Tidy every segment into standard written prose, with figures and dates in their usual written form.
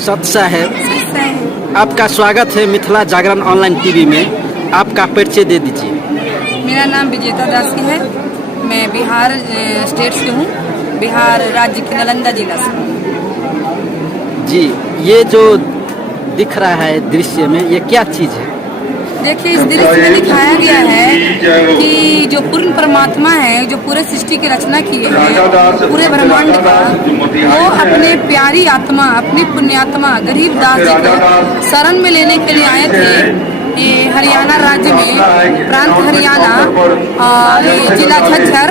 सत साहेब, आपका स्वागत है मिथिला जागरण ऑनलाइन टीवी में। आपका परिचय दे दीजिए। मेरा नाम विजेता दास है। मैं बिहार स्टेट से हूँ, बिहार राज्य के नालंदा जिला से। जी, ये जो दिख रहा है दृश्य में, ये क्या चीज़ है? देखिए, इस दृश्य में दिखाया गया है कि जो पूर्ण परमात्मा है, जो पूरे सृष्टि की रचना किए हैं, पूरे ब्रह्मांड का, वो अपने प्यारी आत्मा, अपनी पुण्यात्मा गरीब दास जी को शरण में लेने के लिए आए थे। ये हरियाणा राज्य में, प्रांत हरियाणा और जिला झज्जर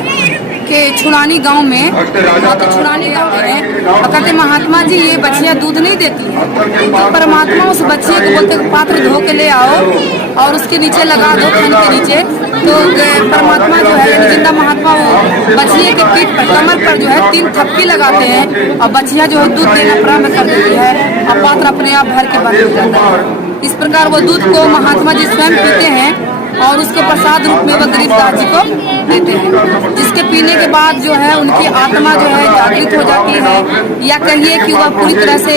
के छुड़ानी गांव में, तो छुड़ानी गांव में और कहते महात्मा जी ये बच्चियाँ दूध नहीं देती है, तो परमात्मा उस बच्चियों को बोलते पात्र धो के ले आओ और उसके नीचे लगा दो, खन के नीचे। तो परमात्मा जो है यानी जिंदा महात्मा वो बच्चियों के पीठ पर, कमर पर जो है 3 थप्पी लगाते हैं और बच्चियाँ जो है दूध देना प्रारंभ कर देती है और पात्र अपने आप भर के बंद हो जाता है। इस प्रकार वो दूध को महात्मा जी स्वयं पीते हैं और उसके प्रसाद रूप में वो गरीब दास जी को देते हैं, जिसके पीने के बाद जो है उनकी आत्मा जो है जागृत हो जाती है, या कहिए कि वह पूरी तरह से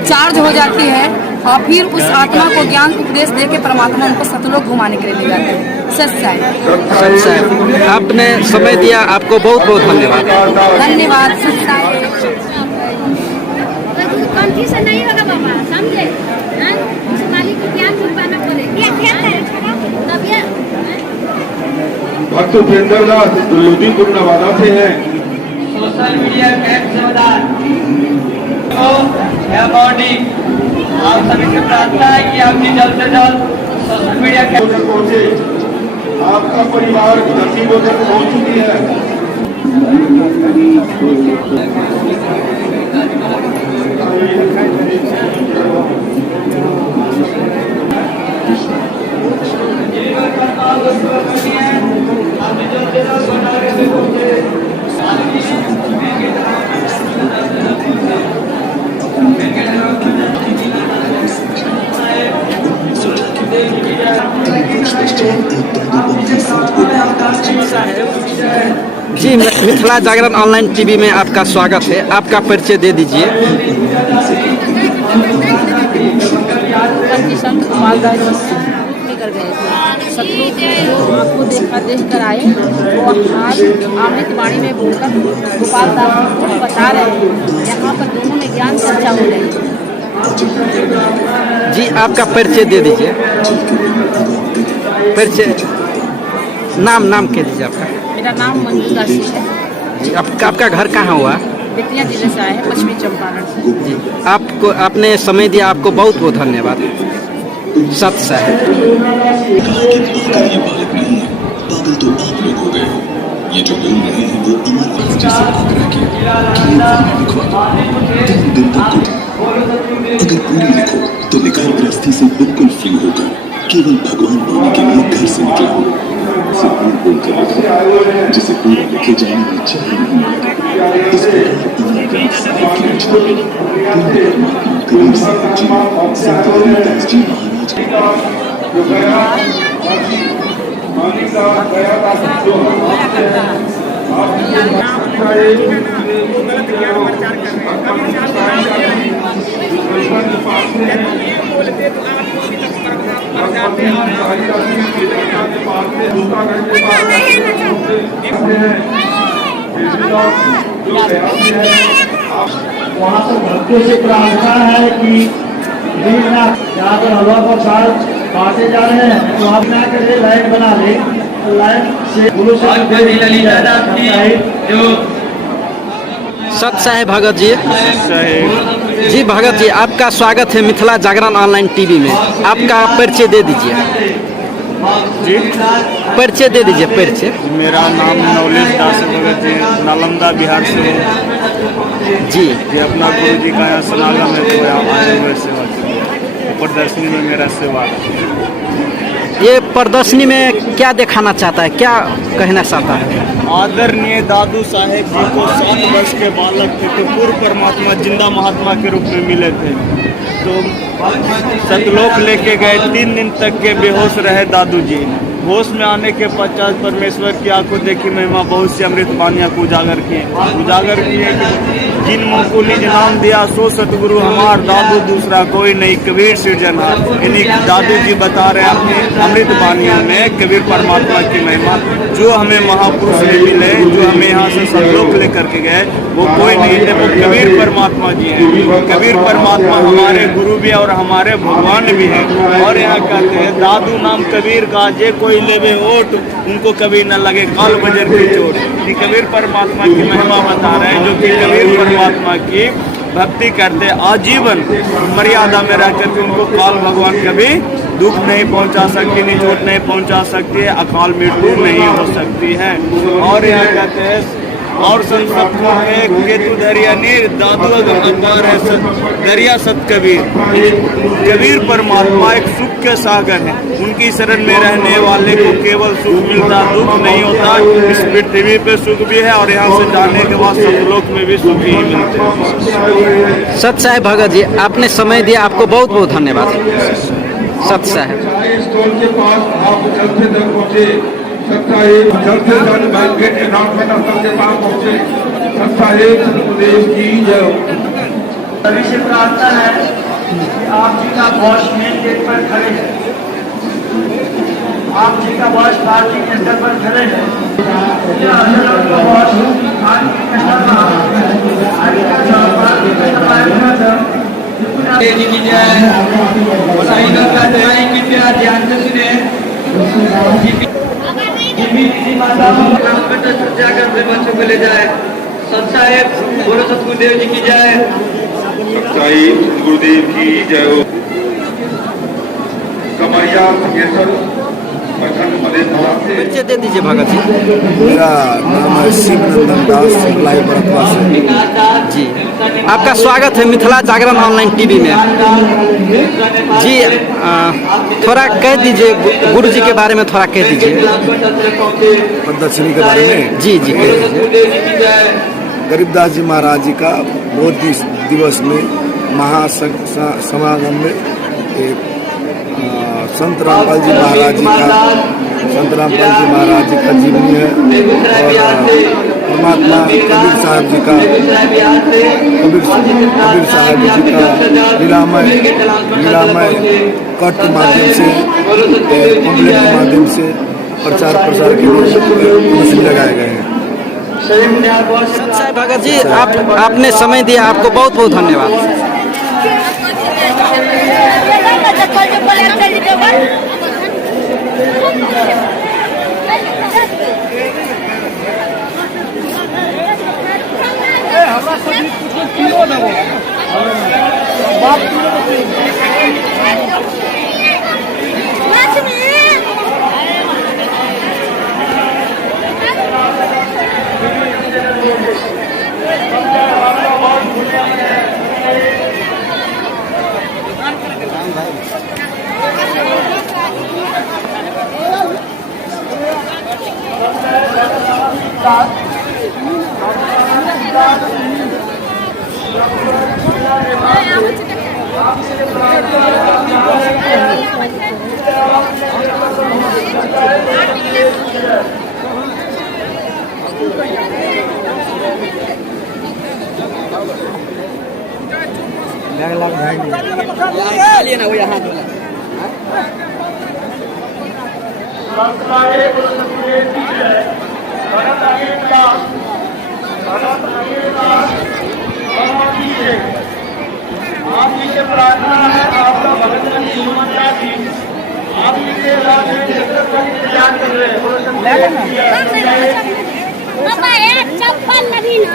चार्ज हो जाती है और फिर उस आत्मा को ज्ञान उपदेश दे के परमात्मा उनको सतलोक घुमाने के लिए ले जाते हैं। सच साहेब, आपने समय दिया, आपको बहुत बहुत धन्यवाद। धन्यवाद। सच साहेब, नहीं होगा बाबा, समझे? मालिक को ज्ञान छुपाना पड़ेगा। भक्त उपेंद्र दास लोधीपुर नवादा से हैं। सोशल मीडिया कैंप सेवादार बॉडी, आप सभी से प्रार्थना है कि आप भी जल्द से जल्द सोशल मीडिया कैंप पहुंचे। आपका परिवार की नसीब होकर पहुंच चुकी है। जी, मिथिला जागरण ऑनलाइन टीवी में आपका स्वागत है। आपका परिचय दे दीजिए। आपको देख कर आए, वो आज अमृत वाणी में बोलकर गोपाल दास को बता रहे हैं। यहाँ पर दोनों में ज्ञान चर्चा हो रही है। जी, आपका परिचय दे दीजिए। परिचय, नाम कह दीजिए आपका। मेरा नाम मंजू दासी है। जी, आपका घर कहाँ हुआ? बेतिया जिले से आए हैं, पश्चिमी चंपारण से। जी, आपने समय दिया, आपको बहुत बहुत धन्यवाद। सत साहेब, पागल तो आप लोग हो गए। ये जो बोल रहे हैं वो अमर आलोची से आग्रह किया कि दिन तक अगर पूरी लिखो तो निकाल गृहस्थी से बिल्कुल फ्री होकर केवल भगवान पाने के लिए घर से निकला हूँ। बोलकर लिखो जिसे पूरा लिखे जाने में चाह नहीं मिलेगा। इस प्रकार अमर ग्रंथ साहिब की रचना पूर्ण परमात्मा कबीर साहब जी, संत रविदास जी वहाँ पर भक्तों से प्रार्थना है कि यहाँ पर हवा का चार्ज बांटे जा रहे हैं, तो आप ना करके लाइन बना ले। लाइन से सत साहेब भगत जी। जी भगत जी, आपका स्वागत है मिथिला जागरण ऑनलाइन टीवी में। आपका परिचय दे दीजिए। जी, परिचय दे दीजिए। परिचय, मेरा नाम नौलेश दास भगत जी, नालंदा बिहार से हूँ। जी, ये अपना गुरु जी का यहाँ सनागा में तो आए हुए सेवा प्रदर्शनी में मेरा सेवा। ये प्रदर्शनी में क्या दिखाना चाहता है, क्या कहना चाहता है? आदरणीय दादू साहेब जी को 7 वर्ष के बालक थे तो पूर्व परमात्मा जिंदा महात्मा के रूप में मिले थे, तो सतलोक लेके गए। 3 दिन तक के बेहोश रहे दादू जी। होश में आने के पश्चात परमेश्वर की आंखों देखी महिमा बहुत सी अमृत वाणियाँ को उजागर किए जिन मुँह को निज नाम दिया सो सतगुरु हमार, दादू दूसरा कोई नहीं कबीर सृजनहार। इन्हीं दादू जी बता रहे हैं अपनी अमृत वाणियों में कबीर परमात्मा की महिमा। जो हमें महापुरुष ने मिले, जो हमें यहाँ से सतलोक लेकर के गए, वो कोई नहीं थे, वो कबीर परमात्मा जी हैं। कबीर परमात्मा हमारे गुरु भी और हमारे भगवान भी हैं। और यहाँ कहते हैं दादू नाम कबीर का, जे कोई लेवे ओट, उनको कभी न लगे काल बजर की चोट। ये कबीर परमात्मा की महिमा बता रहे हैं, जो कि कबीर परमात्मा की भक्ति करते आजीवन मर्यादा में रहकर के उनको काल भगवान कभी दुख नहीं पहुंचा सकती, नहीं चोट नहीं पहुंचा सकती है, अकाल मृत्यु नहीं हो सकती है। और यहाँ कहते हैं और संसद में केतु दरिया नीर, दादू अगर है दरिया सत कबीर। कबीर परमात्मा एक सुख के सागर है, उनकी शरण में रहने वाले को केवल सुख मिलता, दुख नहीं होता। इस पृथ्वी पे सुख भी है और यहाँ से जाने के बाद सतलोक में भी सुख ही मिलते हैं। सत साहेब भगत जी, आपने समय दिया, आपको बहुत बहुत धन्यवाद। सत साहेब स्टॉल के पास आप जल्द से जल्द पहुँचे, जल्द से जल्द बैंकेट अनाउंसमेंट स्थल के पास पहुँचे। सत्तादेव की जय। सभी से प्रार्थना है कि आप जी का बॉस मेन गेट पर खड़े हैं, आप जी का बॉस पार्किंग स्थल पर खड़े हैं। ध्यान से सुने, जाकर अपने बच्चों को ले जाए। सत साहेब बोलो सतगुरुदेव जी की जय। सच्चाई गुरुदेव की जय हो। कमरिया सिंहेश्वर प्रखंड मध्य प्रदेश से। परिचय दे दीजिए भगत जी। मेरा नाम है शिव नंदन दास, सिलाई बरतवा से। जी, आपका स्वागत है मिथिला जागरण ऑनलाइन टीवी में। जी, थोड़ा कह दीजिए गुरु जी के बारे में, थोड़ा कह दीजिए प्रदक्षिणी के बारे में। जी जी, कह दीजिए। गरीबदास जी महाराज जी का बहुत दिवस में महासमागम में एक संत रामपाल जी महाराज जी का जीवनी है और परमात्मा कबीर साहब जी का लीलामय कट के माध्यम से, पम्पलेट के माध्यम से प्रचार प्रसार के लिए लगाए गए हैं। साहब भगत जी, आपने समय दिया, आपको बहुत बहुत धन्यवाद। आप जी से प्रार्थना है, आपका भगत आप जी के इंतजार कर रहे हैं। चप्पल लगी ना।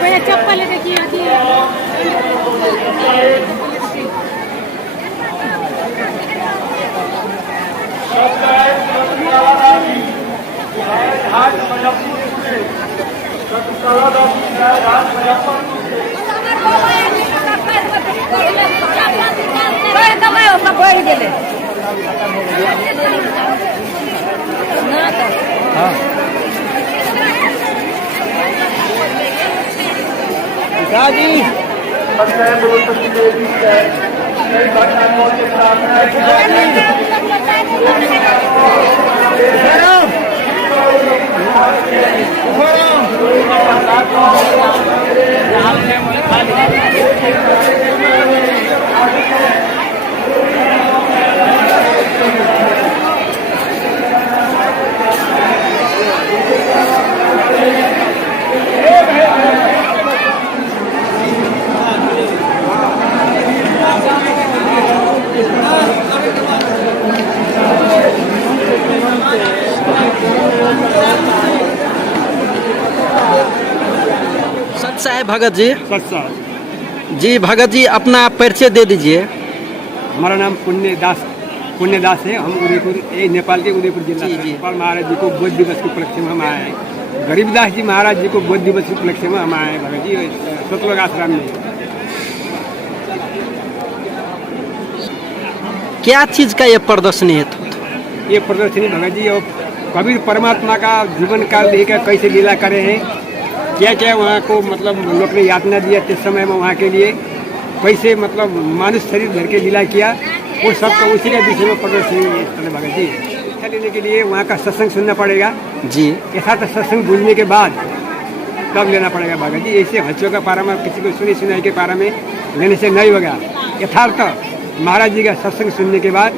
पहले चप्पल देखिए आती है। दवाई जी सत साहेब भगत जी। सच्चा। जी भगत जी, अपना परिचय दे दीजिए। हमारा नाम पुण्यदास है। हम उदयपुर नेपाल के उदयपुर जिला से नेपाल महाराज जी को बुद्ध दिवस के उपलक्ष्य में हम आए हैं। गरीबदास जी महाराज जी को बुद्ध दिवस के उपलक्ष्य में हम आए हैं भगत जी सतलोक आश्रम में। क्या चीज का ये प्रदर्शनी है? ये प्रदर्शनी भगत जी और कबीर परमात्मा का जीवन काल लेकर कैसे लीला करे हैं, क्या क्या वहाँ को मतलब लोग ने यातना दिया इस समय में वहाँ के लिए, कैसे मतलब मानुष शरीर धर के लीला किया, वो सब का उसी के विषय में प्रदर्शनी है भगत जी। शिक्षा लेने के लिए वहाँ का सत्संग सुनना पड़ेगा जी। यथार्थ सत्संग बुझने के बाद तब लेना पड़ेगा भगत जी। ऐसे हच्चों का पारा में किसी को सुनी सुनाई के पारा में लेने से नहीं होगा। यथार्थ महाराज जी का सत्संग सुनने के बाद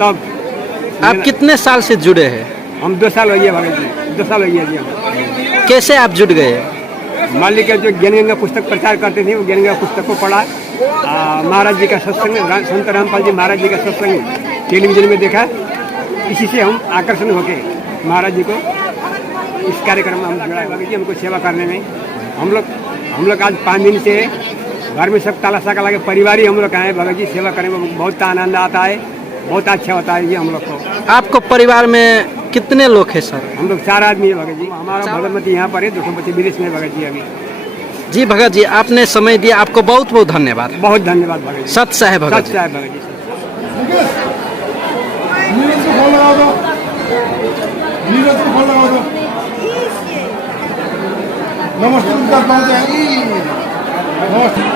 तब। आप कितने साल से जुड़े हैं? हम 2 साल हो गया भगत जी, 2 साल हो गया जी हम। कैसे आप जुड़ गए? मान लीजिए जो ज्ञान गंगा पुस्तक प्रचार करते थे वो ज्ञान गंगा पुस्तक को पढ़ा, महाराज जी का सत्संग संत रामपाल जी महाराज जी का सत्संग टेलीविजन में देखा, इसी से हम आकर्षण होके महाराज जी को इस कार्यक्रम में हम जुड़ा भगत जी। हमको सेवा करने में हम लोग आज 5 दिन से घर में सब ताला साका लगे परिवार ही हम लोग आए भगत जी। सेवा करने में बहुत आनंद आता है, बहुत अच्छा होता है ये हम लोग को। आपको परिवार में कितने लोग हैं सर? हम लोग 4 आदमी है भगत जी। हमारा भगवती यहाँ पर है, 2 बच्चे विदेश में भगत जी अभी। जी भगत जी, आपने समय दिया, आपको बहुत बहुत धन्यवाद। बहुत धन्यवाद भगत जी। सत साहेब भगत सत साहेब भगत जी। नमस्ते।